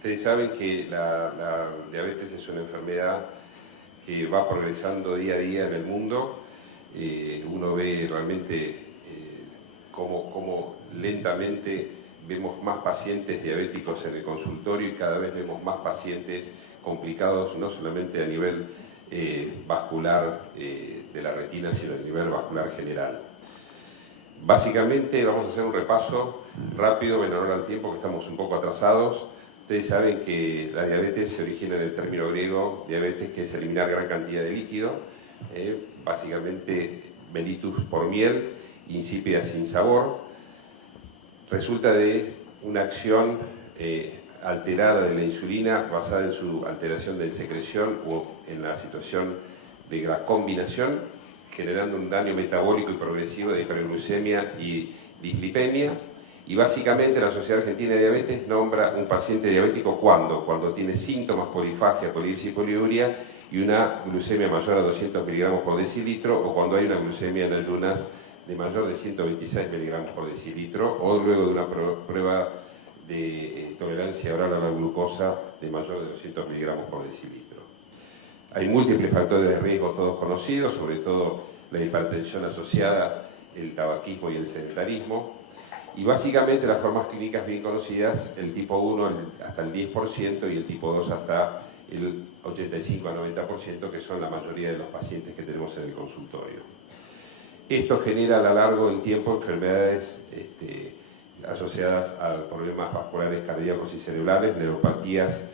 Ustedes saben que la diabetes es una enfermedad que va progresando día a día en el mundo. Uno ve realmente cómo lentamente vemos más pacientes diabéticos en el consultorio y cada vez vemos más pacientes complicados, no solamente a nivel vascular de la retina, sino a nivel vascular general. Básicamente vamos a hacer un repaso rápido en honor al tiempo, que estamos un poco atrasados. Ustedes saben que la diabetes se origina en el término griego diabetes, que es eliminar gran cantidad de líquido, básicamente mellitus por miel, insípida sin sabor. Resulta de una acción alterada de la insulina basada en su alteración de secreción o en la situación de la combinación, generando un daño metabólico y progresivo de hiperglucemia y dislipemia. Y básicamente la Sociedad Argentina de Diabetes nombra un paciente diabético cuando tiene síntomas, polifagia, polipsis y poliuria y una glucemia mayor a 200 miligramos por decilitro, o cuando hay una glucemia en ayunas de mayor de 126 miligramos por decilitro, o luego de una prueba de tolerancia oral a la glucosa de mayor de 200 miligramos por decilitro. Hay múltiples factores de riesgo, todos conocidos, sobre todo la hipertensión asociada, el tabaquismo y el sedentarismo. Y básicamente las formas clínicas bien conocidas, el tipo 1 hasta el 10% y el tipo 2 hasta el 85 a 90%, que son la mayoría de los pacientes que tenemos en el consultorio. Esto genera a lo largo del tiempo enfermedades asociadas a problemas vasculares cardíacos y celulares, neuropatías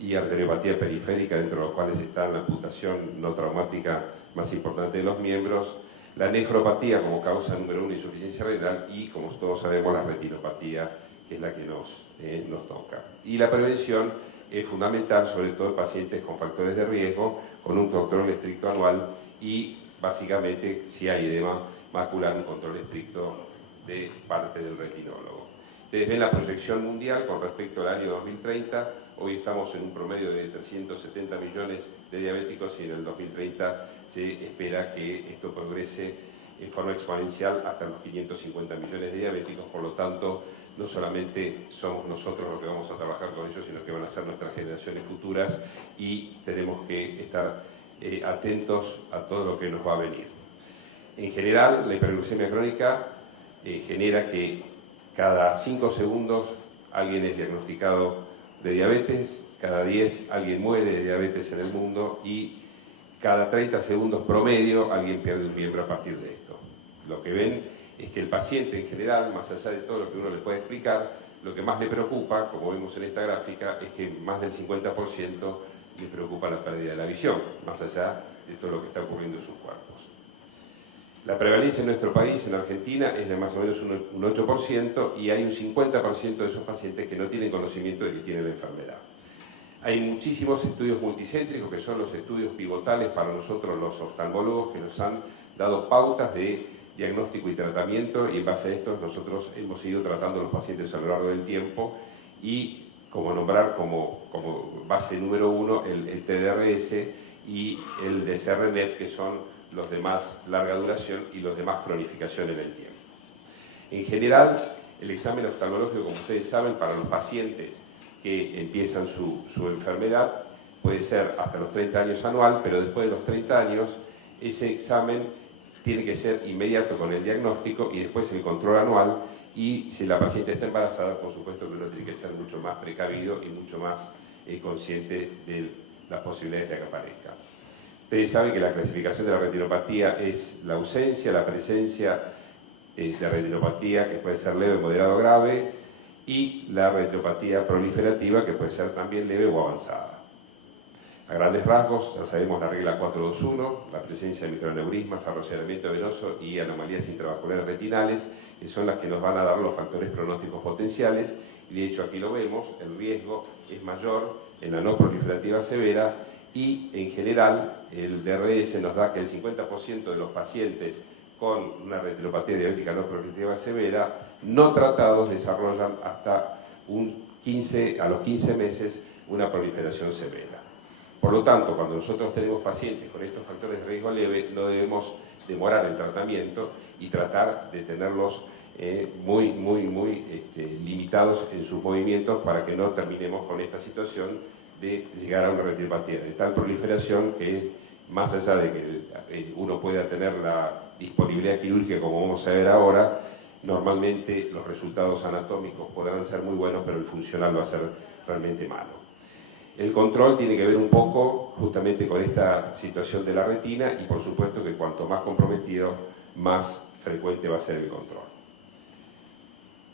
y arteriopatía periférica, dentro de los cuales está la amputación no traumática más importante de los miembros, la nefropatía como causa número 1 de insuficiencia renal y, como todos sabemos, la retinopatía, que es la que nos toca. Y la prevención es fundamental, sobre todo en pacientes con factores de riesgo, con un control estricto anual y, básicamente, si hay edema macular, un control estricto de parte del retinólogo. Ustedes ven la proyección mundial con respecto al año 2030. Hoy estamos en un promedio de 370 millones de diabéticos y en el 2030 se espera que esto progrese en forma exponencial hasta los 550 millones de diabéticos. Por lo tanto, no solamente somos nosotros los que vamos a trabajar con ellos, sino que van a ser nuestras generaciones futuras y tenemos que estar atentos a todo lo que nos va a venir. En general, la hiperglucemia crónica genera que cada 5 segundos alguien es diagnosticado de diabetes, cada 10 alguien muere de diabetes en el mundo y cada 30 segundos promedio alguien pierde un miembro a partir de esto. Lo que ven es que el paciente en general, más allá de todo lo que uno le puede explicar, lo que más le preocupa, como vemos en esta gráfica, es que más del 50% le preocupa la pérdida de la visión, más allá de todo lo que está ocurriendo en sus cuerpos. La prevalencia en nuestro país, en Argentina, es de más o menos un 8% y hay un 50% de esos pacientes que no tienen conocimiento de que tienen la enfermedad. Hay muchísimos estudios multicéntricos, que son los estudios pivotales para nosotros los oftalmólogos, que nos han dado pautas de diagnóstico y tratamiento, y en base a esto nosotros hemos ido tratando a los pacientes a lo largo del tiempo y nombrar como base número 1 el TDRS y el DCRNet, que son los de más larga duración y los de más cronificación en el tiempo. En general, el examen oftalmológico, como ustedes saben, para los pacientes que empiezan su enfermedad, puede ser hasta los 30 años anual, pero después de los 30 años, ese examen tiene que ser inmediato con el diagnóstico y después el control anual, y si la paciente está embarazada, por supuesto que uno tiene que ser mucho más precavido y mucho más consciente de las posibilidades de que aparezca. Ustedes saben que la clasificación de la retinopatía es la ausencia, la presencia de retinopatía, que puede ser leve, moderado o grave, y la retinopatía proliferativa, que puede ser también leve o avanzada. A grandes rasgos, ya sabemos la regla 421, la presencia de microaneurismas, arroceramiento venoso y anomalías intravasculares retinales, que son las que nos van a dar los factores pronósticos potenciales, y de hecho aquí lo vemos, el riesgo es mayor en la no proliferativa severa, y en general el DRS nos da que el 50% de los pacientes con una retinopatía diabética no proliferativa severa no tratados desarrollan hasta a los 15 meses una proliferación severa. Por lo tanto, cuando nosotros tenemos pacientes con estos factores de riesgo leve, no debemos demorar el tratamiento y tratar de tenerlos muy limitados en sus movimientos para que no terminemos con esta situación de llegar a una retinopatía de tal proliferación que, más allá de que uno pueda tener la disponibilidad quirúrgica como vamos a ver ahora, normalmente los resultados anatómicos podrán ser muy buenos, pero el funcional va a ser realmente malo. El control tiene que ver un poco justamente con esta situación de la retina y por supuesto que cuanto más comprometido, más frecuente va a ser el control.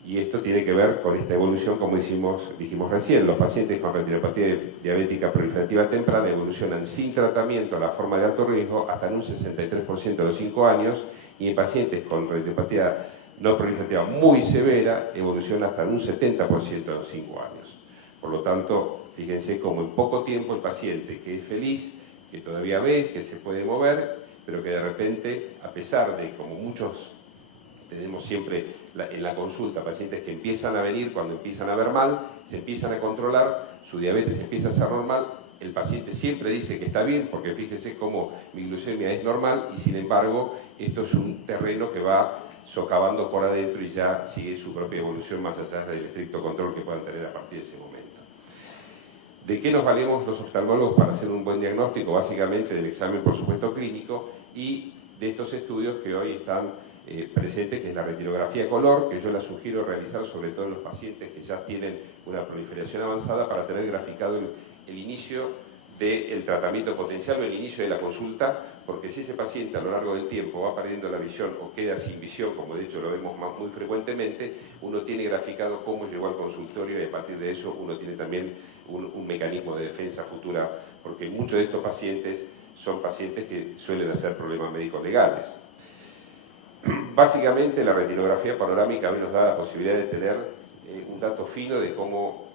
Y esto tiene que ver con esta evolución, como dijimos recién, los pacientes con retinopatía diabética proliferativa temprana evolucionan sin tratamiento a la forma de alto riesgo hasta en un 63% a los 5 años y en pacientes con retinopatía no proliferativa muy severa evoluciona hasta en un 70% a los 5 años. Por lo tanto, fíjense cómo en poco tiempo el paciente que es feliz, que todavía ve, que se puede mover, pero que de repente, a pesar de, como muchos tenemos siempre en la consulta, pacientes que empiezan a venir cuando empiezan a ver mal, se empiezan a controlar, su diabetes empieza a ser normal, el paciente siempre dice que está bien, porque fíjese cómo mi glucemia es normal, y sin embargo, esto es un terreno que va socavando por adentro y ya sigue su propia evolución más allá del estricto control que puedan tener a partir de ese momento. ¿De qué nos valemos los oftalmólogos para hacer un buen diagnóstico? Básicamente del examen, por supuesto, clínico y de estos estudios que hoy están presentes, que es la retinografía color, que yo la sugiero realizar sobre todo en los pacientes que ya tienen una proliferación avanzada para tener graficado el inicio del tratamiento potencial o el inicio de la consulta, porque si ese paciente a lo largo del tiempo va perdiendo la visión o queda sin visión, como de hecho lo vemos muy frecuentemente, uno tiene graficado cómo llegó al consultorio y a partir de eso uno tiene también un mecanismo de defensa futura, porque muchos de estos pacientes son pacientes que suelen hacer problemas médicos legales. Básicamente la retinografía panorámica hoy nos da la posibilidad de tener un dato fino de cómo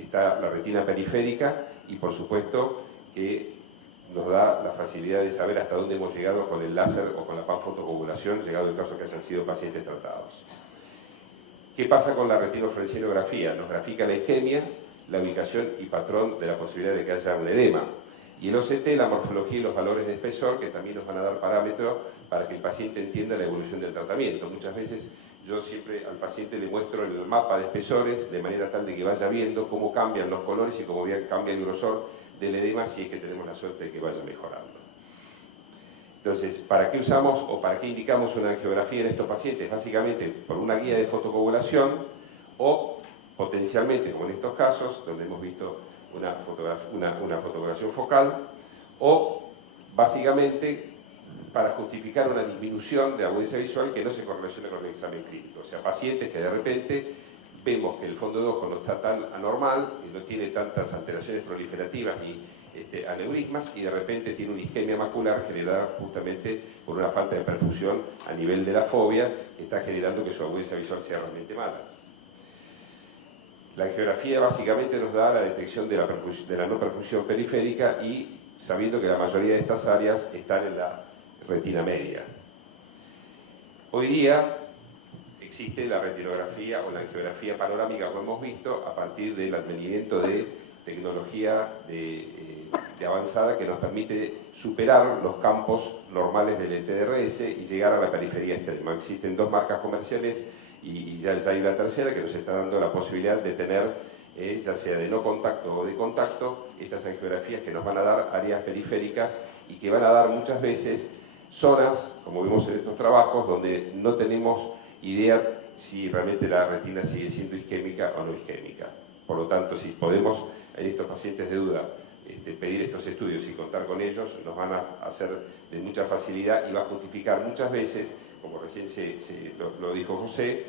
está la retina periférica y por supuesto que nos da la facilidad de saber hasta dónde hemos llegado con el láser o con la panfotocoagulación, llegado el caso que hayan sido pacientes tratados. ¿Qué pasa con la retinofluorescein? Nos grafica la isquemia, la ubicación y patrón de la posibilidad de que haya un edema. Y el OCT, la morfología y los valores de espesor, que también nos van a dar parámetros para que el paciente entienda la evolución del tratamiento. Muchas veces yo siempre al paciente le muestro el mapa de espesores de manera tal de que vaya viendo cómo cambian los colores y cómo cambia el grosor del edema si es que tenemos la suerte de que vaya mejorando. Entonces, ¿para qué usamos o para qué indicamos una angiografía en estos pacientes? Básicamente por una guía de fotocoagulación o potencialmente, como en estos casos, donde hemos visto una fotocoagulación focal, o básicamente para justificar una disminución de agudeza visual que no se correlaciona con el examen clínico. O sea, pacientes que de repente vemos que el fondo de ojo no está tan anormal, y no tiene tantas alteraciones proliferativas ni aneurismas, y de repente tiene una isquemia macular generada justamente por una falta de perfusión a nivel de la fobia, que está generando que su agudeza visual sea realmente mala. La angiografía básicamente nos da la detección de la no perfusión periférica y sabiendo que la mayoría de estas áreas están en la retina media. Hoy día existe la retinografía o la angiografía panorámica, como hemos visto, a partir del advenimiento de tecnología de avanzada que nos permite superar los campos normales del ETDRS y llegar a la periferia externa. Existen dos marcas comerciales y ya hay una tercera que nos está dando la posibilidad de tener, ya sea de no contacto o de contacto, estas angiografías que nos van a dar áreas periféricas y que van a dar muchas veces zonas, como vemos en estos trabajos, donde no tenemos idea si realmente la retina sigue siendo isquémica o no isquémica. Por lo tanto, si podemos en estos pacientes de duda pedir estos estudios y contar con ellos, nos van a hacer de mucha facilidad y va a justificar muchas veces, como recién lo dijo José,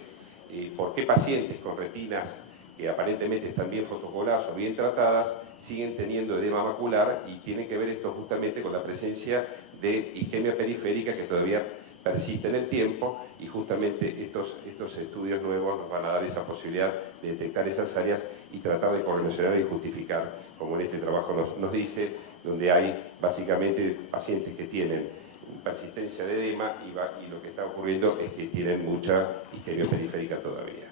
por qué pacientes con retinas que aparentemente están bien fotocoladas o bien tratadas siguen teniendo edema macular, y tiene que ver esto justamente con la presencia de isquemia periférica que todavía persiste en el tiempo, y justamente estos estudios nuevos nos van a dar esa posibilidad de detectar esas áreas y tratar de correlacionar y justificar, como en este trabajo nos dice, donde hay básicamente pacientes que tienen persistencia de edema y lo que está ocurriendo es que tienen mucha isquemia periférica todavía.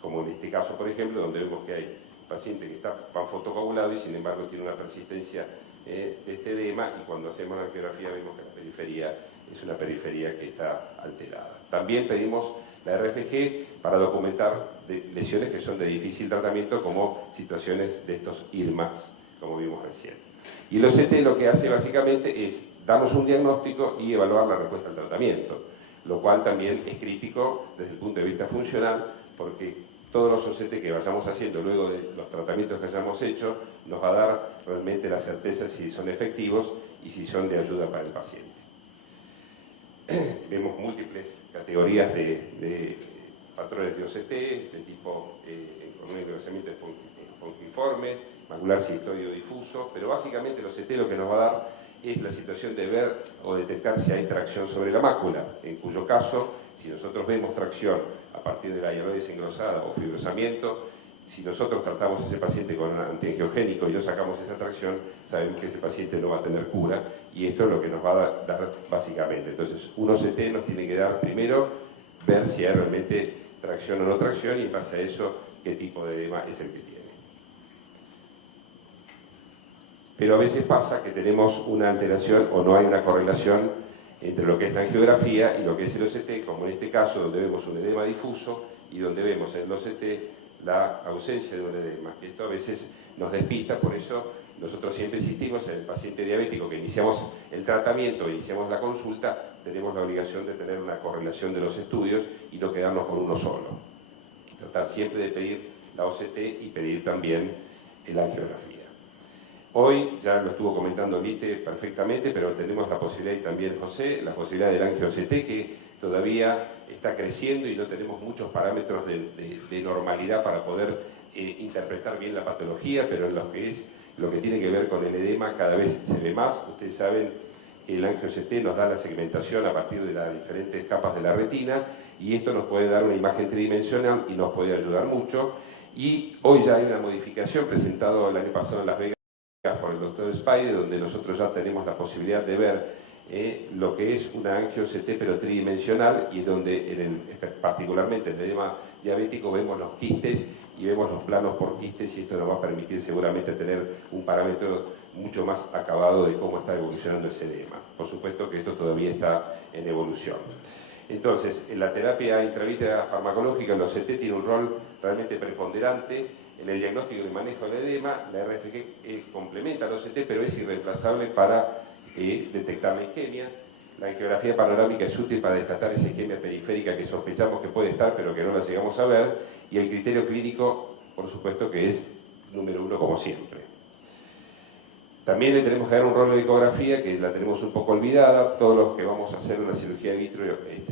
Como en este caso, por ejemplo, donde vemos que hay pacientes que están fotocoagulados y sin embargo tiene una persistencia de este edema, y cuando hacemos la angiografía vemos que la periferia es una periferia que está alterada. También pedimos la RFG para documentar lesiones que son de difícil tratamiento, como situaciones de estos IRMAs, como vimos recién. Y el OCT lo que hace básicamente es darnos un diagnóstico y evaluar la respuesta al tratamiento, lo cual también es crítico desde el punto de vista funcional, porque todos los OCT que vayamos haciendo luego de los tratamientos que hayamos hecho nos va a dar realmente la certeza si son efectivos y si son de ayuda para el paciente. Vemos múltiples categorías de patrones de OCT, de tipo con un engrosamiento espongiforme, macular cistoideo difuso, pero básicamente el OCT lo que nos va a dar es la situación de ver o detectar si hay tracción sobre la mácula, en cuyo caso, si nosotros vemos tracción a partir de la hialoides engrosada o fibrosamiento, si nosotros tratamos a ese paciente con un antiangiogénico y no sacamos esa tracción, sabemos que ese paciente no va a tener cura, y esto es lo que nos va a dar básicamente. Entonces, un OCT nos tiene que dar primero ver si hay realmente tracción o no tracción, y en base a eso, qué tipo de edema es el que tiene. Pero a veces pasa que tenemos una alteración o no hay una correlación entre lo que es la angiografía y lo que es el OCT, como en este caso, donde vemos un edema difuso y donde vemos en el OCT la ausencia de un edema. Esto a veces nos despista, por eso nosotros siempre insistimos en el paciente diabético que iniciamos el tratamiento, iniciamos la consulta, tenemos la obligación de tener una correlación de los estudios y no quedarnos con uno solo. Tratar siempre de pedir la OCT y pedir también la angiografía. Hoy, ya lo estuvo comentando Lite perfectamente, pero tenemos la posibilidad, y también José, la posibilidad del angio-OCT, que todavía está creciendo y no tenemos muchos parámetros de normalidad para poder interpretar bien la patología, pero en lo que tiene que ver con el edema cada vez se ve más. Ustedes saben que el angio-OCT nos da la segmentación a partir de las diferentes capas de la retina, y esto nos puede dar una imagen tridimensional y nos puede ayudar mucho. Y hoy ya hay una modificación presentada el año pasado en Las Vegas por el doctor Spide, donde nosotros ya tenemos la posibilidad de ver lo que es una angio-OCT pero tridimensional, y donde particularmente en el edema diabético vemos los quistes y vemos los planos por quistes, y esto nos va a permitir seguramente tener un parámetro mucho más acabado de cómo está evolucionando ese edema. Por supuesto que esto todavía está en evolución. Entonces, en la terapia intravítrea farmacológica, el OCT tiene un rol realmente preponderante en el diagnóstico y manejo del edema. La RFG complementa al OCT, pero es irreemplazable para detectar la isquemia. La angiografía panorámica es útil para descartar esa isquemia periférica que sospechamos que puede estar, pero que no la llegamos a ver. Y el criterio clínico, por supuesto, que es número uno como siempre. También le tenemos que dar un rol de ecografía, que la tenemos un poco olvidada. Todos los que vamos a hacer una cirugía in vitro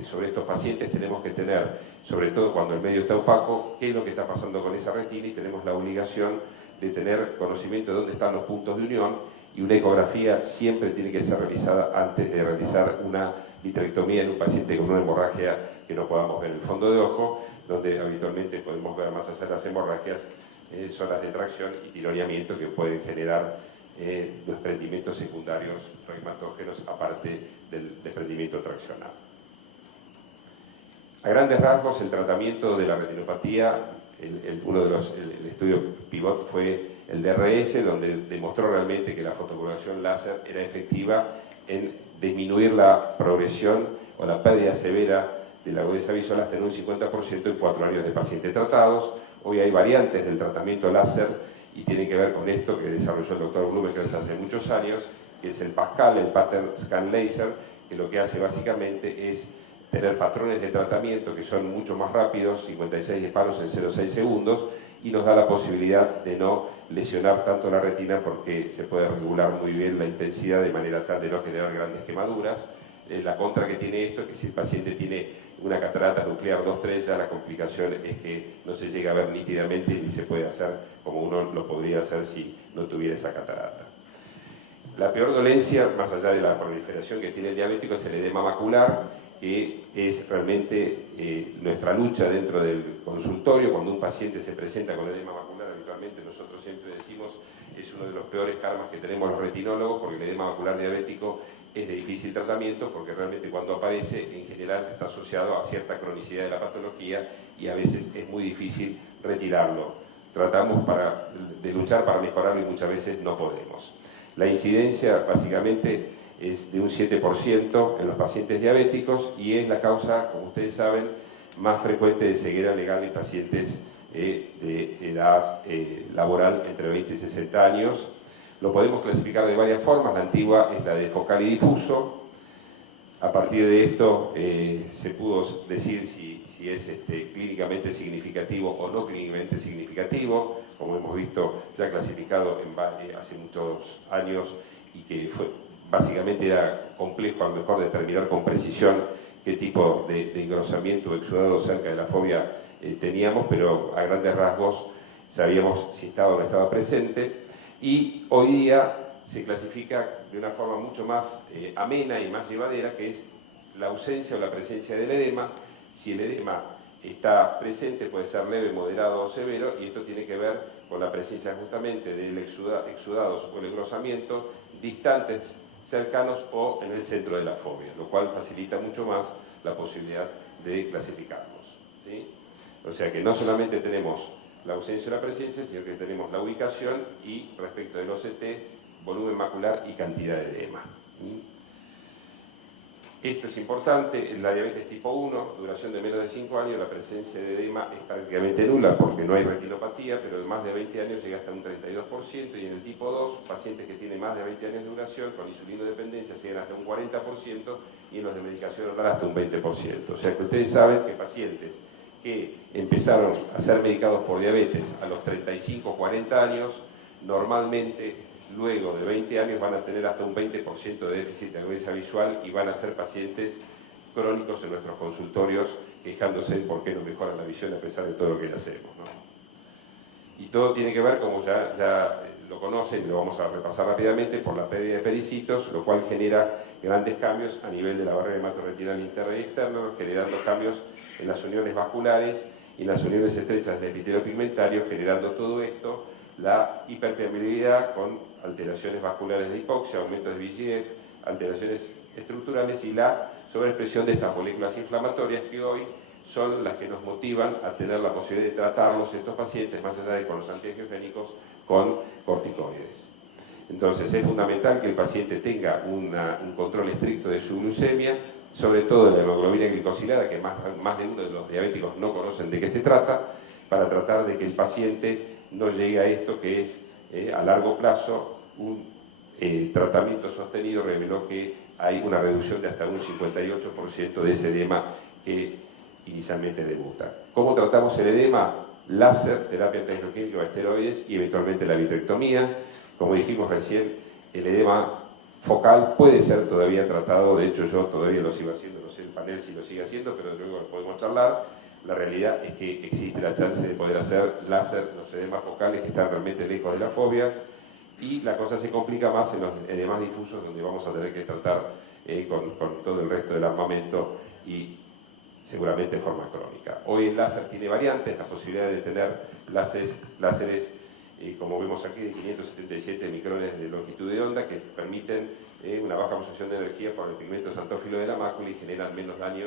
sobre estos pacientes tenemos que tener, sobre todo cuando el medio está opaco, qué es lo que está pasando con esa retina, y tenemos la obligación de tener conocimiento de dónde están los puntos de unión, y una ecografía siempre tiene que ser realizada antes de realizar una vitrectomía en un paciente con una hemorragia que no podamos ver en el fondo de ojo, donde habitualmente podemos ver más allá de las hemorragias zonas de tracción y tironeamiento que pueden generar desprendimientos secundarios reumatógenos aparte del desprendimiento traccional. A grandes rasgos, el tratamiento de la retinopatía, el estudio pivot fue el DRS, donde demostró realmente que la fotocoloración láser era efectiva en disminuir la progresión o la pérdida severa de la agudeza visual hasta en un 50% en 4 años de pacientes tratados. Hoy hay variantes del tratamiento láser y tiene que ver con esto que desarrolló el doctor Blumenfeld desde hace muchos años, que es el PASCAL, el Pattern Scan Laser, que lo que hace básicamente es tener patrones de tratamiento que son mucho más rápidos, 56 disparos en 0,6 segundos, y nos da la posibilidad de no lesionar tanto la retina, porque se puede regular muy bien la intensidad de manera tal de no generar grandes quemaduras. La contra que tiene esto es que si el paciente tiene una catarata nuclear 2-3, ya la complicación es que no se llega a ver nítidamente ni se puede hacer como uno lo podría hacer si no tuviera esa catarata. La peor dolencia, más allá de la proliferación que tiene el diabético, es el edema macular, que es realmente nuestra lucha dentro del consultorio. Cuando un paciente se presenta con edema macular, habitualmente nosotros siempre decimos es uno de los peores karmas que tenemos los retinólogos, porque el edema macular diabético es de difícil tratamiento, porque realmente cuando aparece en general está asociado a cierta cronicidad de la patología y a veces es muy difícil retirarlo. Tratamos de luchar para mejorarlo y muchas veces no podemos. La incidencia básicamente es de un 7% en los pacientes diabéticos, y es la causa, como ustedes saben, más frecuente de ceguera legal en pacientes de edad laboral entre 20 y 60 años. Lo podemos clasificar de varias formas. La antigua es la de focal y difuso. A partir de esto se pudo decir si es clínicamente significativo o no clínicamente significativo, como hemos visto ya clasificado hace muchos años, y que básicamente era complejo a lo mejor determinar con precisión qué tipo de engrosamiento o exudado cerca de la fobia teníamos, pero a grandes rasgos sabíamos si estaba o no estaba presente. Y hoy día se clasifica de una forma mucho más amena y más llevadera, que es la ausencia o la presencia del edema. Si el edema está presente, puede ser leve, moderado o severo, y esto tiene que ver con la presencia justamente del exudados o el engrosamiento distantes, cercanos o en el centro de la fobia, lo cual facilita mucho más la posibilidad de clasificarlos, ¿sí? O sea que no solamente tenemos la ausencia o la presencia, sino que tenemos la ubicación y, respecto del OCT, volumen macular y cantidad de edema. Esto es importante. En la diabetes tipo 1, duración de menos de 5 años, la presencia de edema es prácticamente nula porque no hay retinopatía, pero en más de 20 años llega hasta un 32%, y en el tipo 2, pacientes que tienen más de 20 años de duración con insulinodependencia llegan hasta un 40%, y en los de medicación oral hasta un 20%. O sea que ustedes saben que pacientes que empezaron a ser medicados por diabetes a los 35 o 40 años, normalmente luego de 20 años van a tener hasta un 20% de déficit de agudeza visual y van a ser pacientes crónicos en nuestros consultorios, quejándose de por qué no mejora la visión a pesar de todo lo que le hacemos, ¿no? Y todo tiene que ver, como ya lo conocen y lo vamos a repasar rápidamente, por la pérdida de pericitos, lo cual genera grandes cambios a nivel de la barrera hematoretinal interna y externa, generando cambios en las uniones vasculares y en las uniones estrechas del epitelio pigmentario, generando todo esto, la hiperpermeabilidad con alteraciones vasculares de hipoxia, aumentos de VEGF, alteraciones estructurales y la sobreexpresión de estas moléculas inflamatorias que hoy son las que nos motivan a tener la posibilidad de tratarlos estos pacientes, más allá de con los antiangiogénicos, con corticoides. Entonces es fundamental que el paciente tenga un control estricto de su glucemia, sobre todo de la hemoglobina glicosilada, que más de uno de los diabéticos no conocen de qué se trata, para tratar de que el paciente no llegue a esto que es a largo plazo un tratamiento sostenido. Reveló que hay una reducción de hasta un 58% de ese edema que inicialmente debuta. ¿Cómo tratamos el edema? Láser, terapia antiangiogénica, esteroides y eventualmente la vitrectomía. Como dijimos recién, el edema focal puede ser todavía tratado, de hecho yo todavía lo sigo haciendo, no sé el panel si lo sigue haciendo, pero luego lo podemos charlar. La realidad es que existe la chance de poder hacer láser en los edemas focales que están realmente lejos de la fobia, y la cosa se complica más en los edemas difusos, donde vamos a tener que tratar con todo el resto del armamento y seguramente en forma crónica. Hoy el láser tiene variantes, la posibilidad de tener láseres como vemos aquí, de 577 micrones de longitud de onda, que permiten una baja absorción de energía por el pigmento xantófilo de la mácula y generan menos daño,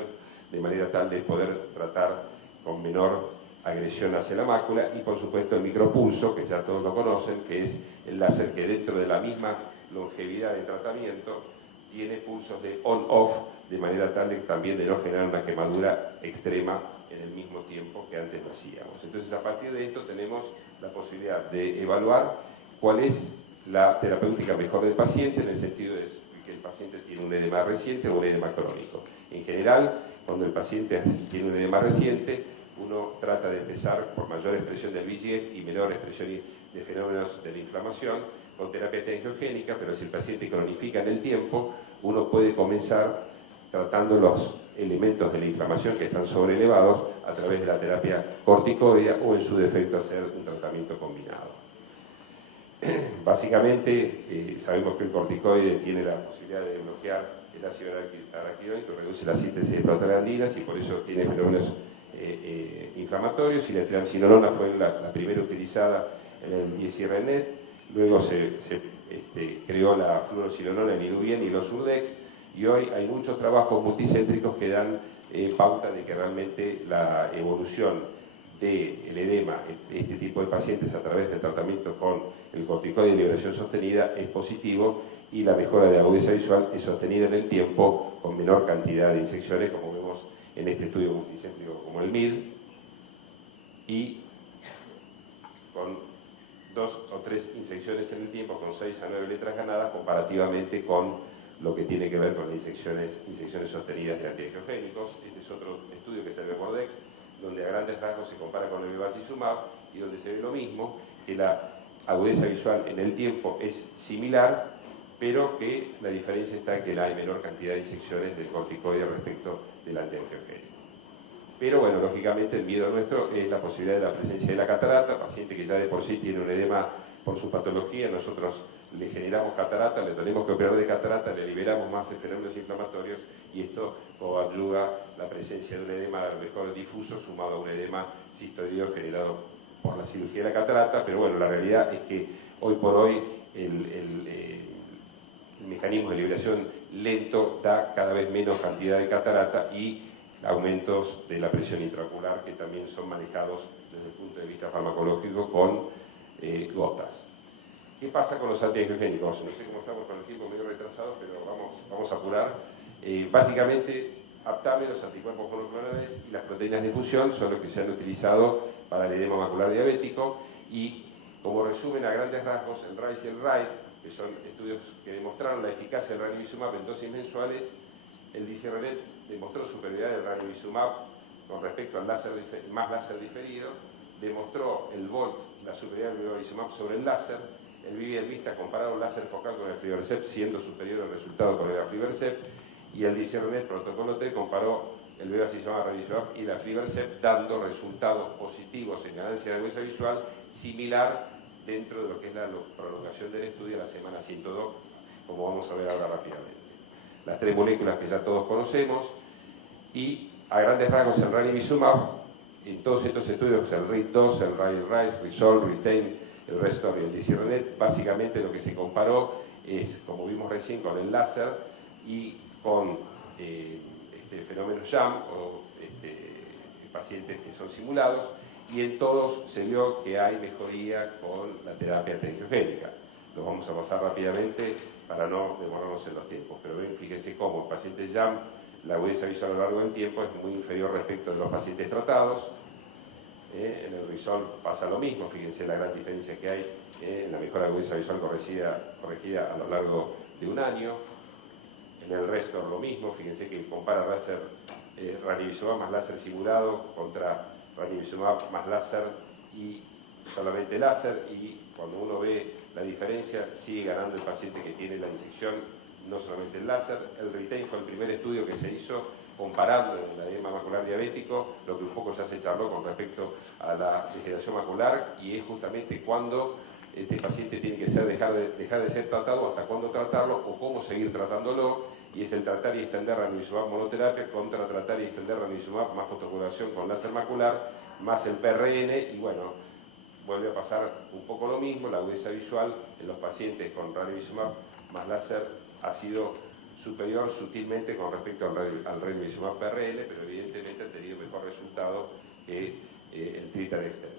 de manera tal de poder tratar con menor agresión hacia la mácula. Y por supuesto el micropulso, que ya todos lo conocen, que es el láser que dentro de la misma longevidad de tratamiento tiene pulsos de on-off, de manera tal de también de no generar una quemadura extrema en el mismo tiempo que antes lo hacíamos. Entonces, a partir de esto tenemos la posibilidad de evaluar cuál es la terapéutica mejor del paciente, en el sentido de que el paciente tiene un edema reciente o un edema crónico. En general, cuando el paciente tiene un edema reciente, uno trata de empezar por mayor expresión del VEGF y menor expresión de fenómenos de la inflamación con terapia antiangiogénica, pero si el paciente cronifica en el tiempo, uno puede comenzar tratando los elementos de la inflamación que están sobreelevados a través de la terapia corticoidea o en su defecto hacer un tratamiento combinado. Básicamente sabemos que el corticoide tiene la posibilidad de bloquear el ácido araquidónico, reduce la síntesis de prostaglandinas y por eso tiene fenómenos inflamatorios, y la triamcinolona fue la primera utilizada en el ISRNet, luego se creó la fluorosilonona en Iluvien y los Urdex, y hoy hay muchos trabajos multicéntricos que dan pauta de que realmente la evolución del edema en este tipo de pacientes a través del tratamiento con el corticoide de liberación sostenida es positivo, y la mejora de agudeza visual es sostenida en el tiempo con menor cantidad de inyecciones, como vemos en este estudio multicéntrico como como el MID, y con 2 o 3 inyecciones en el tiempo, con 6 a 9 letras ganadas, comparativamente con lo que tiene que ver con las inyecciones sostenidas de antiangiogénicos. Este es otro estudio que salió por Dex, donde a grandes rasgos se compara con el bevacizumab y donde se ve lo mismo, que la agudeza visual en el tiempo es similar, pero que la diferencia está en que hay menor cantidad de inyecciones del corticoide respecto del antiangiogénico. Pero bueno, lógicamente el miedo nuestro es la posibilidad de la presencia de la catarata, paciente que ya de por sí tiene un edema por su patología, nosotros le generamos catarata, le tenemos que operar de catarata, le liberamos más fenómenos inflamatorios y esto coadyuva la presencia de un edema a lo mejor difuso sumado a un edema cistoideo generado por la cirugía de la catarata, pero bueno, la realidad es que hoy por hoy el mecanismo de liberación lento da cada vez menos cantidad de catarata y aumentos de la presión intraocular que también son manejados desde el punto de vista farmacológico con gotas. ¿Qué pasa con los antiangiogénicos? No sé cómo estamos con el tiempo, medio retrasado, pero vamos a apurar. Básicamente, Aptame, los anticuerpos monoclonales y las proteínas de fusión son los que se han utilizado para el edema macular diabético y, como resumen a grandes rasgos, el RISE y el RIDE, que son estudios que demostraron la eficacia del ranibizumab en dosis mensuales, el Disirenet demostró superioridad del ranibizumab con respecto al láser diferido, demostró el VOLT la superioridad del bevacizumab sobre el láser, el Vivian Vista comparado el láser focal con el Aflibercept siendo superior al resultado con el Aflibercept, y el Disirenet protocolo T comparó el bevacizumab, ranibizumab y el Aflibercept dando resultados positivos en ganancia de agudeza visual similar dentro de lo que es la prolongación del estudio a la semana 102, como vamos a ver ahora rápidamente. Las 3 moléculas que ya todos conocemos, y a grandes rasgos el ranibizumab, en todos estos estudios, el RID2, el RIDE-RISE, RESOLVE, RETAIN, el RESTOR y el Disirenet, básicamente lo que se comparó es, como vimos recién, con el láser y con este fenómeno JAM, o pacientes que son simulados, y en todos se vio que hay mejoría con la terapia antiangiogénica. Lo vamos a pasar rápidamente para no demorarnos en los tiempos, pero ven, fíjense cómo en pacientes JAM la agudeza visual a lo largo del tiempo es muy inferior respecto de los pacientes tratados. En el RESOLVE pasa lo mismo, fíjense la gran diferencia que hay en la mejor agudeza visual corregida a lo largo de un año. En el RESTOR lo mismo, fíjense que compara ranibizumab más láser simulado contra ranibizumab más láser y solamente láser, y cuando uno ve la diferencia sigue ganando el paciente que tiene la inyección, no solamente el láser. El RETAIN fue el primer estudio que se hizo comparando el edema macular diabético, lo que un poco ya se charló con respecto a la degeneración macular, y es justamente cuando este paciente tiene que dejar de ser tratado, hasta cuándo tratarlo o cómo seguir tratándolo, y es el tratar y extender ranibizumab monoterapia contra tratar y extender ranibizumab más fotocoagulación con láser macular, más el PRN, y bueno, vuelve a pasar un poco lo mismo. La agudeza visual en los pacientes con ranibizumab más láser ha sido superior sutilmente con respecto al ranibizumab PRN, pero evidentemente ha tenido mejor resultado que el Tritadextel.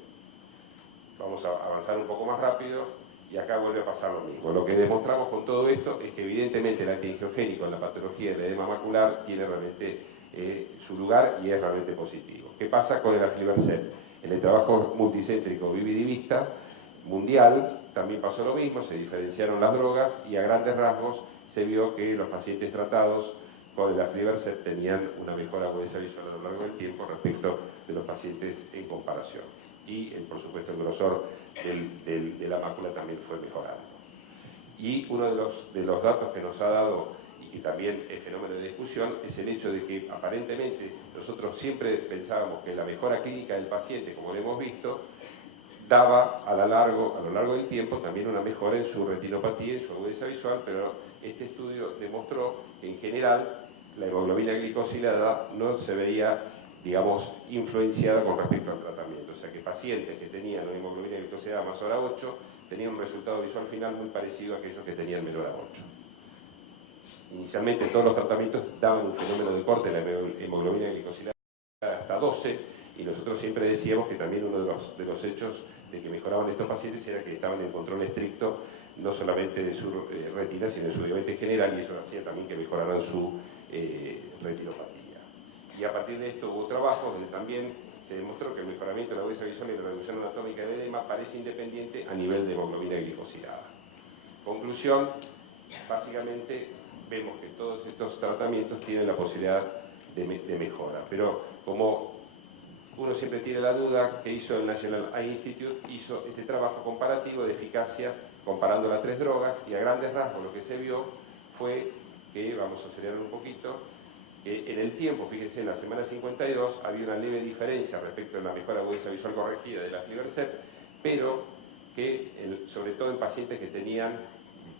Vamos a avanzar un poco más rápido y acá vuelve a pasar lo mismo. Lo que demostramos con todo esto es que evidentemente el antiangiogénico en la patología del edema macular tiene realmente su lugar y es realmente positivo. ¿Qué pasa con el Aflibercept? En el trabajo multicéntrico vividivista mundial también pasó lo mismo, se diferenciaron las drogas y a grandes rasgos se vio que los pacientes tratados con el Aflibercept tenían una mejor agudeza visual a lo largo del tiempo respecto de los pacientes en comparación. Y por supuesto el grosor de la mácula también fue mejorado. Y uno de los datos que nos ha dado, y que también es fenómeno de discusión, es el hecho de que aparentemente nosotros siempre pensábamos que la mejora clínica del paciente, como lo hemos visto, daba a lo largo del tiempo también una mejora en su retinopatía, en su agudeza visual, pero este estudio demostró que en general la hemoglobina glicosilada no se veía, digamos, influenciada con respecto al tratamiento. O sea que pacientes que tenían una hemoglobina glicosilada mayor a 8 tenían un resultado visual final muy parecido a aquellos que tenían menor a 8. Inicialmente todos los tratamientos daban un fenómeno de corte de la hemoglobina glicosilada hasta 12, y nosotros siempre decíamos que también uno de los hechos de que mejoraban estos pacientes era que estaban en control estricto no solamente de su retina, sino de su diabetes general, y eso hacía también que mejoraran su retinopatía. Y a partir de esto hubo trabajos donde también se demostró que el mejoramiento de la agudeza visual y la reducción anatómica del edema parece independiente a nivel de hemoglobina glicosilada. Conclusión, básicamente vemos que todos estos tratamientos tienen la posibilidad de mejora, pero como uno siempre tiene la duda, que hizo el National Eye Institute, hizo este trabajo comparativo de eficacia comparando las 3 drogas, y a grandes rasgos lo que se vio fue que, vamos a acelerar un poquito, que en el tiempo, fíjense, en la semana 52 había una leve diferencia respecto a la mejor agudeza visual corregida de la aflibercept, pero que sobre todo en pacientes que tenían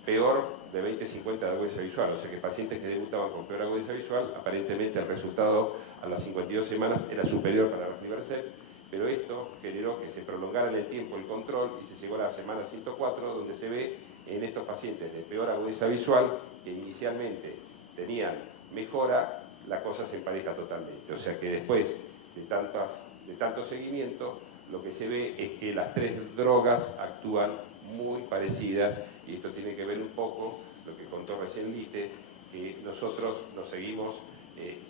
peor de 20-50 de agudeza visual, o sea que pacientes que debutaban con peor agudeza visual, aparentemente el resultado a las 52 semanas era superior para la aflibercept, pero esto generó que se prolongara en el tiempo el control y se llegó a la semana 104, donde se ve en estos pacientes de peor agudeza visual, que inicialmente tenían mejora, la cosa se empareja totalmente. O sea que después de tanto seguimiento, lo que se ve es que las 3 drogas actúan muy parecidas, y esto tiene que ver un poco lo que contó recién Lite, que nosotros nos seguimos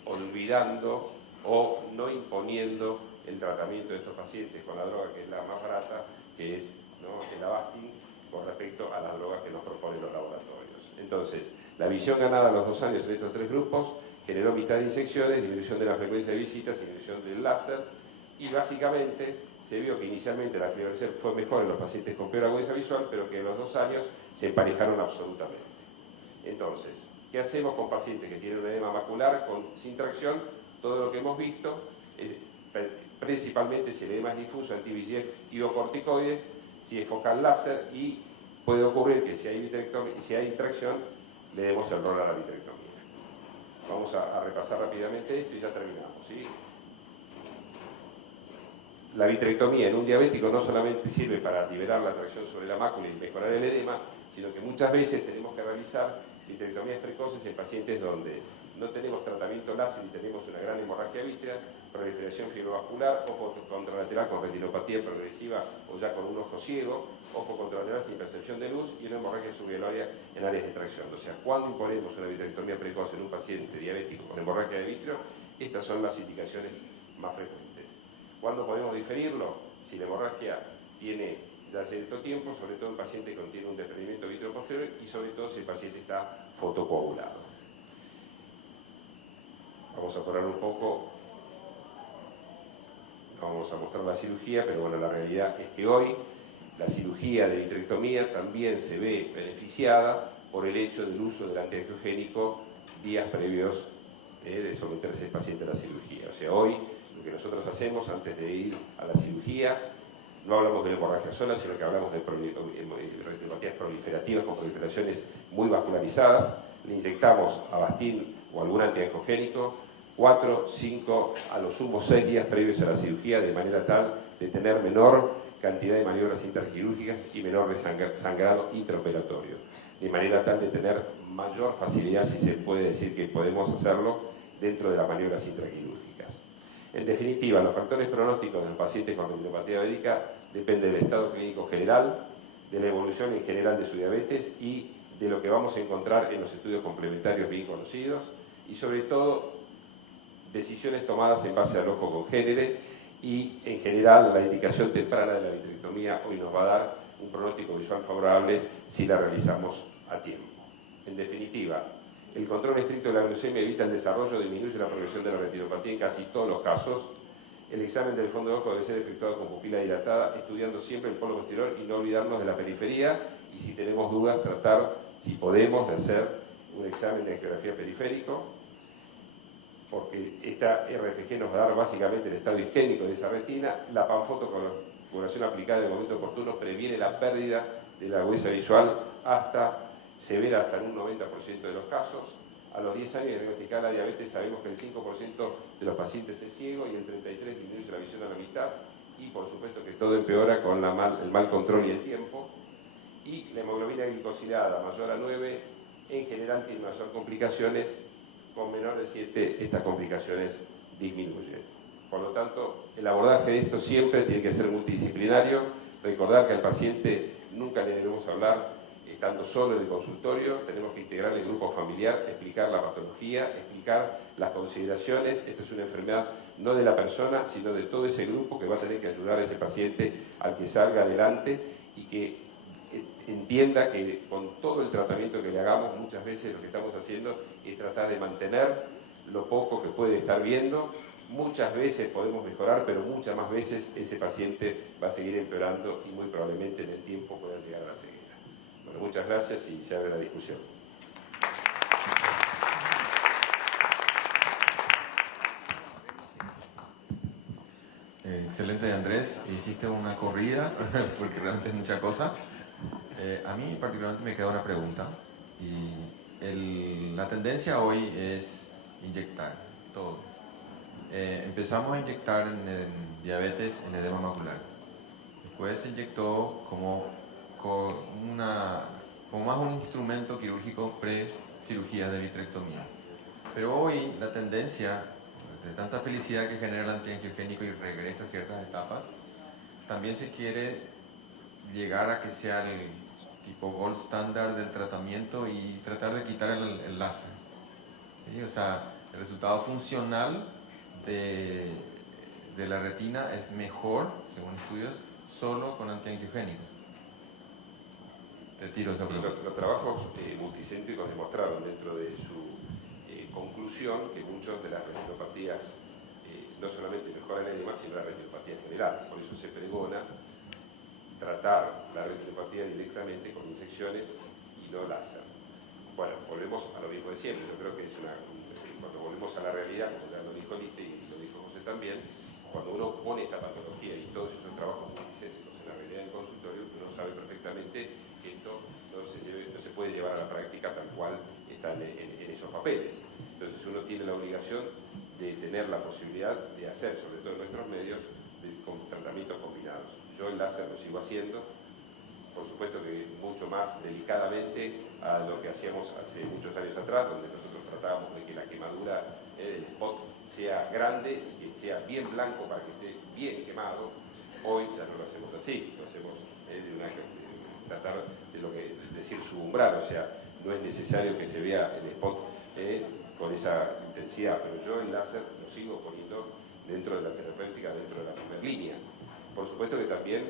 olvidando o no imponiendo el tratamiento de estos pacientes con la droga que es la más barata, que es, ¿no?, el Avastin, con respecto a las drogas que nos proponen los laboratorios. Entonces, la visión ganada a los 2 años en estos 3 grupos generó mitad de inyecciones, disminución de la frecuencia de visitas, disminución del láser, y básicamente se vio que inicialmente la aflibercept fue mejor en los pacientes con peor agudeza visual, pero que en los 2 años se emparejaron absolutamente. Entonces, ¿qué hacemos con pacientes que tienen un edema macular sin tracción? Todo lo que hemos visto, principalmente si el edema es difuso, anti-VEGF y o corticoides, si es focal láser, y puede ocurrir que si hay tracción, le demos el rol a la vitrectomía. Vamos a repasar rápidamente esto y ya terminamos, ¿sí? La vitrectomía en un diabético no solamente sirve para liberar la tracción sobre la mácula y mejorar el edema, sino que muchas veces tenemos que realizar vitrectomías precoces en pacientes donde no tenemos tratamiento láser y tenemos una gran hemorragia vítrea, proliferación fibrovascular, ojo contralateral con retinopatía progresiva o ya con un ojo ciego, ojo contralateral sin percepción de luz y una hemorragia subveloria en áreas de tracción. O sea, cuando imponemos una vitrectomía precoz en un paciente diabético con hemorragia de vitrio, estas son las indicaciones más frecuentes. ¿Cuándo podemos diferirlo? Si la hemorragia tiene ya cierto tiempo, sobre todo en paciente que contiene un desprendimiento vitreoposterior y sobre todo si el paciente está fotocoagulado. Vamos a parar un poco, vamos a mostrar la cirugía, pero bueno, la realidad es que hoy la cirugía de vitrectomía también se ve beneficiada por el hecho del uso del antiangiogénico días previos de someterse el paciente a la cirugía. O sea, hoy lo que nosotros hacemos antes de ir a la cirugía, no hablamos de hemorragia sola, sino que hablamos de retinopatías proliferativas con proliferaciones muy vascularizadas. Le inyectamos Avastin o algún antiangiogénico 4, 5, a lo sumo 6 días previos a la cirugía, de manera tal de tener menor cantidad de maniobras interquirúrgicas y menor sangrado intraoperatorio, de manera tal de tener mayor facilidad, si se puede decir que podemos hacerlo, dentro de las maniobras intraquirúrgicas. En definitiva, los factores pronósticos de los pacientes con retinopatía diabética dependen del estado clínico general, de la evolución en general de su diabetes y de lo que vamos a encontrar en los estudios complementarios bien conocidos, y sobre todo decisiones tomadas en base al ojo congénere, y en general la indicación temprana de la vitrectomía hoy nos va a dar un pronóstico visual favorable si la realizamos a tiempo. En definitiva, el control estricto de la glucemia evita el desarrollo, disminuye la progresión de la retinopatía en casi todos los casos. El examen del fondo de ojo debe ser efectuado con pupila dilatada, estudiando siempre el polo posterior y no olvidarnos de la periferia, y si tenemos dudas, tratar, si podemos, de hacer un examen de angiografía periférico, porque esta RFG nos va a dar básicamente el estado isquémico de esa retina. La panfoto con la coloración aplicada en el momento oportuno previene la pérdida de la agudeza visual severa hasta en un 90% de los casos. A los 10 años de diagnosticar la diabetes sabemos que el 5% de los pacientes es ciego y el 33% disminuye la visión a la mitad, y por supuesto que todo empeora con el mal control y el tiempo. Y la hemoglobina glicosilada mayor a 9 en general tiene mayor complicaciones, con menor de 7 estas complicaciones disminuyen. Por lo tanto, el abordaje de esto siempre tiene que ser multidisciplinario. Recordar que al paciente nunca le debemos hablar estando solo en el consultorio, tenemos que integrar el grupo familiar, explicar la patología, explicar las consideraciones. Esta es una enfermedad no de la persona, sino de todo ese grupo que va a tener que ayudar a ese paciente al que salga adelante y que entienda que con todo el tratamiento que le hagamos, muchas veces lo que estamos haciendo es tratar de mantener lo poco que puede estar viendo. Muchas veces podemos mejorar, pero muchas más veces ese paciente va a seguir empeorando y muy probablemente en el tiempo pueda llegar a la ceguera. Bueno, muchas gracias y se abre la discusión. Excelente, Andrés. Hiciste una corrida, porque realmente es mucha cosa. A mí particularmente me queda una pregunta. Y la tendencia hoy es inyectar todo. Empezamos a inyectar en diabetes, en edema macular. Después se inyectó como más un instrumento quirúrgico pre-cirugías de vitrectomía. Pero hoy la tendencia, de tanta felicidad que genera el antiangiogénico y regresa a ciertas etapas, también se quiere llegar a que sea el tipo gold standard del tratamiento y tratar de quitar el láser. ¿Sí? O sea, el resultado funcional de la retina es mejor, según estudios, solo con antiangiogénicos. Te tiro esa pregunta. Los trabajos multicéntricos demostraron dentro de su conclusión que muchas de las retinopatías no solamente mejoran el edema, sino la retinopatía en general. Por eso se pregona tratar la retinopatía directamente con inyecciones y no láser. Bueno, volvemos a lo mismo de siempre. Yo creo que es cuando volvemos a la realidad, como ya lo dijo Lite y lo dijo José también, cuando uno pone esta patología y todos esos trabajos multicéntricos en la realidad del consultorio, uno sabe perfectamente que esto no se puede llevar a la práctica tal cual están en esos papeles. Entonces uno tiene la obligación de tener la posibilidad de hacer, sobre todo en nuestros medios, con tratamientos combinados. Yo el láser lo sigo haciendo, por supuesto que mucho más delicadamente a lo que hacíamos hace muchos años atrás, donde nosotros tratábamos de que la quemadura del spot sea grande y que sea bien blanco para que esté bien quemado. Hoy ya no lo hacemos así, lo hacemos tratar de lo que decir su umbral, o sea, no es necesario que se vea el spot con esa intensidad, pero yo el láser lo sigo poniendo dentro de la terapéutica, dentro de la primera línea. Por supuesto que también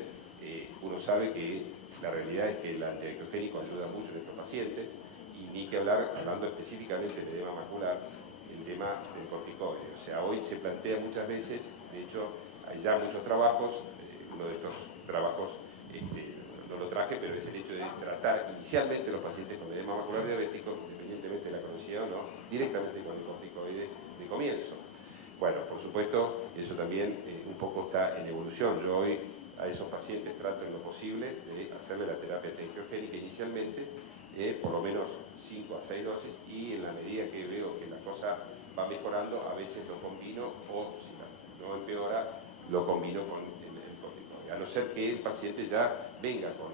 uno sabe que la realidad es que el antiangiogénico ayuda mucho en estos pacientes y ni que hablar, hablando específicamente de edema macular, el tema del corticoide. O sea, hoy se plantea muchas veces, de hecho hay ya muchos trabajos, uno de estos trabajos no lo traje, pero es el hecho de tratar inicialmente los pacientes con edema macular diabético, independientemente de la cronicidad o no, directamente con el corticoide de comienzo. Bueno, por supuesto, eso también un poco está en evolución. Yo hoy a esos pacientes trato en lo posible de hacerle la terapia antiangiogénica inicialmente, por lo menos 5 a 6 dosis, y en la medida que veo que la cosa va mejorando, a veces lo combino, o si no empeora, lo combino con el corticoide. A no ser que el paciente ya venga con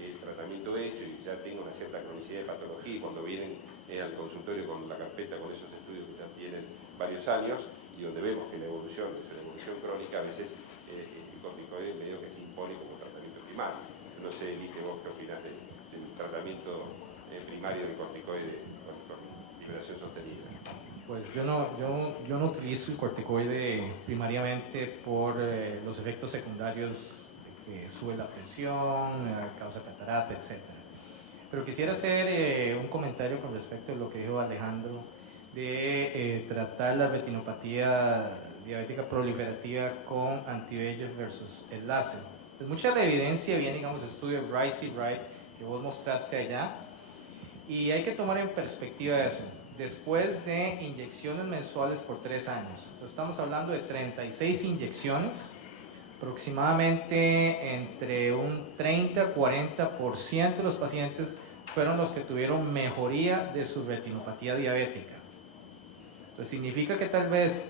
el tratamiento hecho y ya tenga una cierta cronicidad de patología, y cuando vienen al consultorio con la carpeta, con esos estudios que ya tienen varios años, y donde vemos que la evolución es una evolución crónica, a veces el corticoide medio que se impone como tratamiento primario. No sé, Lite, vos qué opinás del tratamiento primario del corticoide con liberación sostenida. Pues yo no utilizo el corticoide primariamente por los efectos secundarios que sube la presión, causa catarata, etc. Pero quisiera hacer un comentario con respecto a lo que dijo Alejandro de tratar la retinopatía diabética proliferativa con anti-VEGF versus el láser. Pues mucha de la evidencia viene, digamos, del estudio de Rice y Wright que vos mostraste allá, y hay que tomar en perspectiva eso. Después de inyecciones mensuales por 3 años, entonces estamos hablando de 36 inyecciones, aproximadamente entre un 30-40% de los pacientes fueron los que tuvieron mejoría de su retinopatía diabética. Entonces significa que tal vez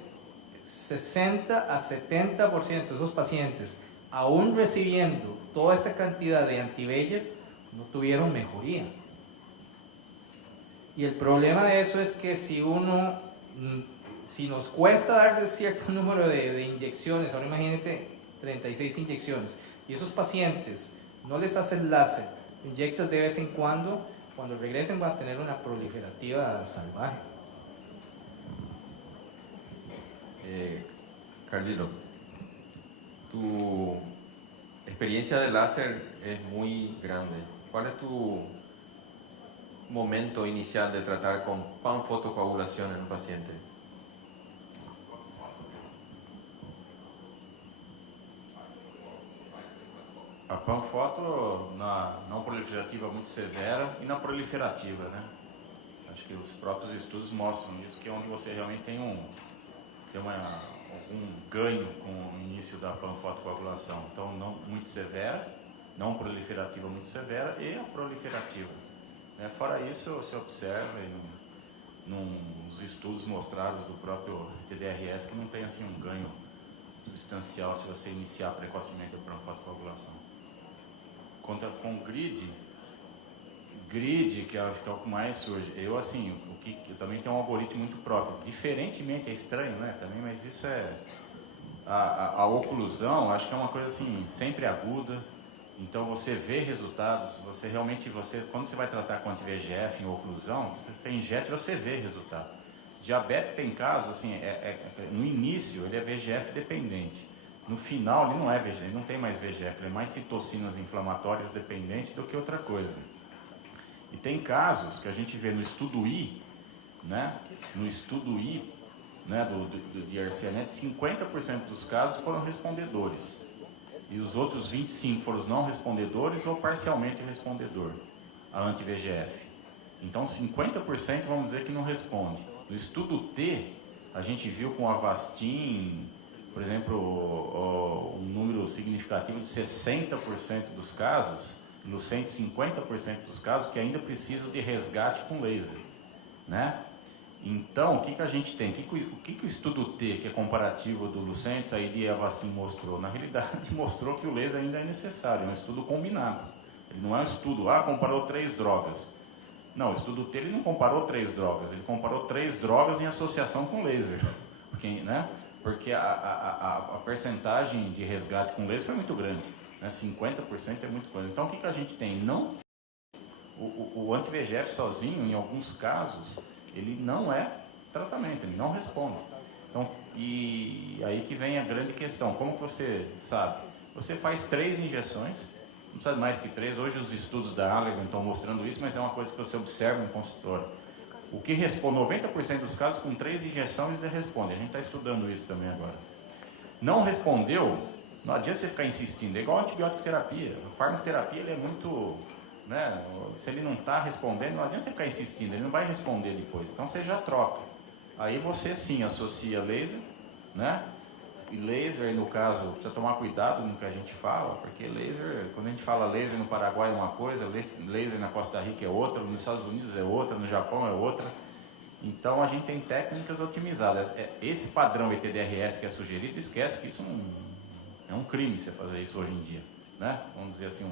60 a 70% de esos pacientes, aún recibiendo toda esta cantidad de anti-VEGF, no tuvieron mejoría. Y el problema de eso es que si nos cuesta darle cierto número de inyecciones, ahora imagínate 36 inyecciones, y esos pacientes no les hacen láser, inyectas de vez en cuando regresen van a tener una proliferativa salvaje. Carlito, tu experiencia de láser es muy grande. ¿Cuál es tu momento inicial de tratar con panfotocoagulación en un paciente? A panfoto na não proliferativa muito severa e na proliferativa, né? Acho que os próprios estudos mostram isso, que é onde você realmente tem algum ganho com o início da panfotocoagulação. Então, não muito severa, não proliferativa muito severa e a proliferativa. Né? Fora isso, você observa nos estudos mostrados do próprio TDRS que não tem assim um ganho substancial se você iniciar precocemente a panfotocoagulação. Com grid, que acho que é o que mais surge. Eu também tenho um algoritmo muito próprio. Diferentemente, é estranho, né? Também, mas isso é a oclusão. Acho que é uma coisa assim sempre aguda. Então você vê resultados. Quando você vai tratar com anti-VEGF em oclusão, você injeta e você vê resultado. Diabetes tem casos assim, no início ele é VEGF dependente. No final ele não é VEGF, ele não tem mais VEGF, ele é mais citocinas inflamatórias dependente do que outra coisa. E tem casos que a gente vê no estudo I, né? No estudo I, né, de RCNet, 50% dos casos foram respondedores. E os outros 25% foram os não respondedores ou parcialmente respondedor a anti-VEGF. Então 50% vamos dizer que não responde. No estudo T, a gente viu com Avastin, por exemplo, um número significativo de 60% dos casos, Lucente 50% dos casos que ainda precisam de resgate com laser, né? Então, o que a gente tem? O que o estudo T, que é comparativo do Lucente, a ID e a Avastin mostrou? Na realidade, mostrou que o laser ainda é necessário, é um estudo combinado. Ele não é um estudo, comparou 3 drogas. Não, o estudo T ele não comparou 3 drogas, ele comparou 3 drogas em associação com laser. Porque a percentagem de resgate com laser foi muito grande, né? 50% é muito grande. Então o que a gente tem? O anti-VEGF sozinho, em alguns casos, ele não é tratamento, ele não responde. Então, e aí que vem a grande questão, como que você sabe? Você faz 3 injeções, não precisa mais que 3, hoje os estudos da Allergan estão mostrando isso, mas é uma coisa que você observa no consultório. O que responde, 90% dos casos, com 3 injeções, ele responde. A gente está estudando isso também agora. Não respondeu, não adianta você ficar insistindo. É igual a antibiótico terapia. A farmacoterapia ele é muito... né? Se ele não está respondendo, não adianta você ficar insistindo. Ele não vai responder depois. Então você já troca. Aí você sim associa laser, né? E laser, no caso, precisa tomar cuidado no que a gente fala, porque laser, quando a gente fala laser no Paraguai é uma coisa, laser na Costa Rica é outra, nos Estados Unidos é outra, no Japão é outra. Então a gente tem técnicas otimizadas. Esse padrão ETDRS que é sugerido, esquece que isso é um crime você fazer isso hoje em dia, né? Vamos dizer assim,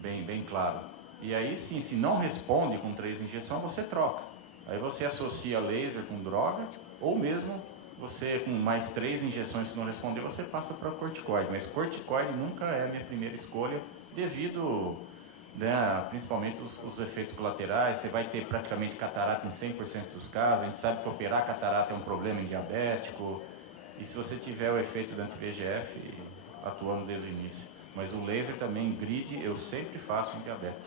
bem claro. E aí sim, se não responde com 3 injeções, você troca. Aí você associa laser com droga, ou mesmo você com mais 3 injeções, se não responder, você passa para corticoide. Mas corticoide nunca é a minha primeira escolha, devido, né, principalmente os efeitos colaterais. Você vai ter praticamente catarata em 100% dos casos. A gente sabe que operar catarata é um problema em diabético. E se você tiver o efeito do anti-VEGF atuando desde o início. Mas o laser também, grid, eu sempre faço em diabético,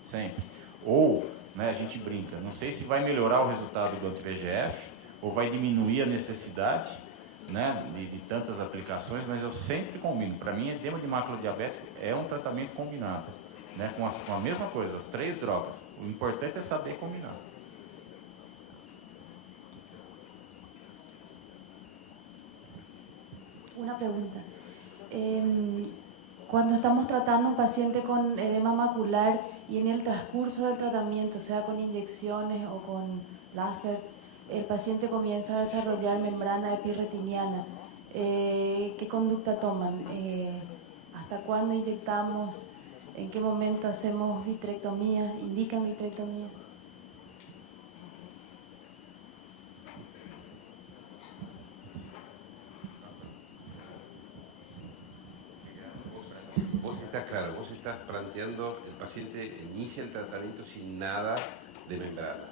sempre. Ou, né, a gente brinca, não sei se vai melhorar o resultado do anti-VEGF, ou vai diminuir a necessidade, né, de tantas aplicações, mas eu sempre combino. Para mim, edema de mácula diabética é um tratamento combinado, né, com a mesma coisa, as 3 drogas. O importante é saber combinar. Una pregunta. Cuando estamos tratando a un paciente con edema macular y en el transcurso del tratamiento, sea con inyecciones o con láser, el paciente comienza a desarrollar membrana epirretiniana, ¿qué conducta toman? ¿Hasta cuándo inyectamos? ¿En qué momento hacemos vitrectomía? ¿Indican vitrectomía? Vos estás claro, vos estás planteando planteando, el paciente inicia el tratamiento sin nada de membrana.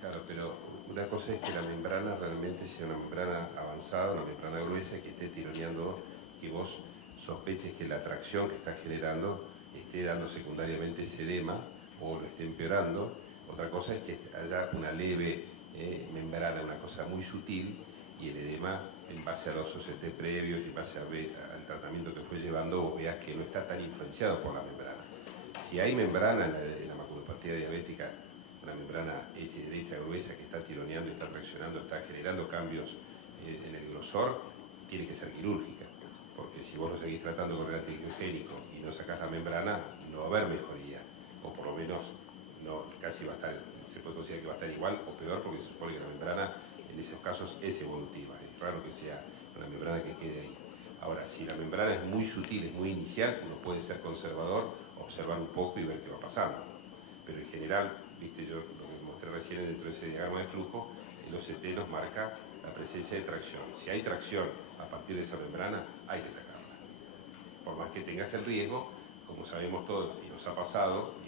Claro, pero una cosa es que la membrana realmente sea una membrana avanzada, una membrana gruesa que esté tironeando, que vos sospeches que la atracción que está generando esté dando secundariamente ese edema o lo esté empeorando. Otra cosa es que haya una leve membrana, una cosa muy sutil, y el edema, en base a los OCT previos y en base al tratamiento que fue llevando, vos veas que no está tan influenciado por la membrana. Si hay membrana en la maculopatía diabética, una membrana hecha y derecha, gruesa, que está tironeando, está traccionando, está generando cambios en el grosor, tiene que ser quirúrgica. Porque si vos lo seguís tratando con el antiangiogénico y no sacás la membrana, no va a haber mejoría. O por lo menos no, casi va a estar, se puede considerar que va a estar igual o peor, porque se supone que la membrana en esos casos es evolutiva. Es raro que sea una membrana que quede ahí. Ahora, si la membrana es muy sutil, es muy inicial, uno puede ser conservador, observar un poco y ver qué va pasando. Pero en general, viste, yo lo que mostré recién dentro de ese diagrama de flujo, el OCT nos marca la presencia de tracción. Si hay tracción a partir de esa membrana, hay que sacarla. Por más que tengas el riesgo, como sabemos todos, y nos ha pasado,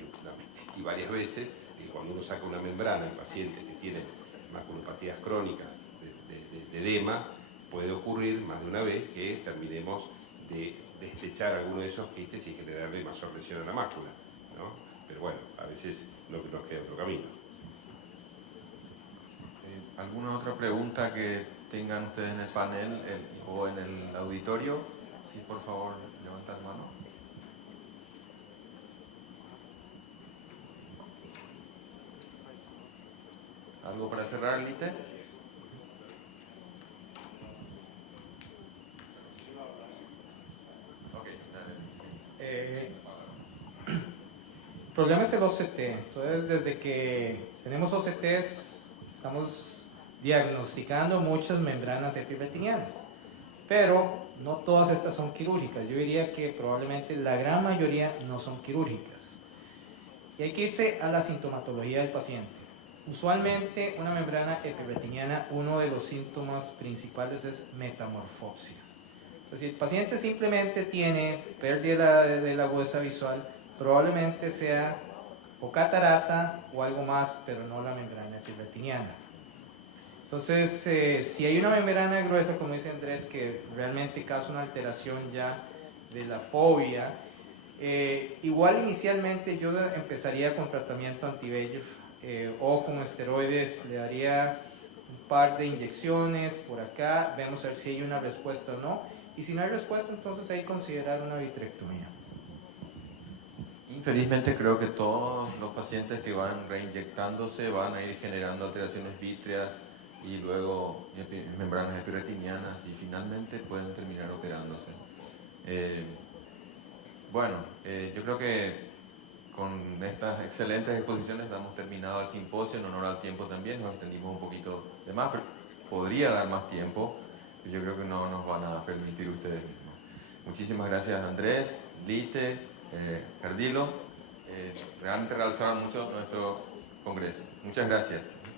y varias veces, que cuando uno saca una membrana en pacientes que tienen maculopatías crónicas de edema, puede ocurrir más de una vez que terminemos de destechar alguno de esos quistes y generarle mayor lesión a la mácula, ¿no? Pero bueno, a veces no nos queda otro camino. ¿Alguna otra pregunta que tengan ustedes en el panel o en el auditorio? Sí, por favor, levantar mano. ¿Algo para cerrar, Lite? Ok, dale. El problema es el OCT. Entonces, desde que tenemos OCTs, estamos diagnosticando muchas membranas epirretinianas. Pero no todas estas son quirúrgicas. Yo diría que probablemente la gran mayoría no son quirúrgicas. Y hay que irse a la sintomatología del paciente. Usualmente, una membrana epirretiniana, uno de los síntomas principales es metamorfopsia. Entonces, si el paciente simplemente tiene pérdida de la agudeza visual, probablemente sea o catarata o algo más, pero no la membrana epirretiniana. Entonces, si hay una membrana gruesa, como dice Andrés, que realmente causa una alteración ya de la fobia, igual inicialmente yo empezaría con tratamiento anti-VEGF o con esteroides, le daría un par de inyecciones por acá, vemos a ver si hay una respuesta o no, y si no hay respuesta, entonces hay que considerar una vitrectomía. Infelizmente creo que todos los pacientes que van reinyectándose van a ir generando alteraciones vítreas y luego membranas epirretinianas y finalmente pueden terminar operándose. Yo creo que con estas excelentes exposiciones damos terminado el simposio en honor al tiempo también, nos extendimos un poquito de más, pero podría dar más tiempo, yo creo que no nos van a permitir ustedes mismos. Muchísimas gracias Andrés, Lite, Cardilo, realmente realizaron mucho nuestro congreso. Muchas gracias.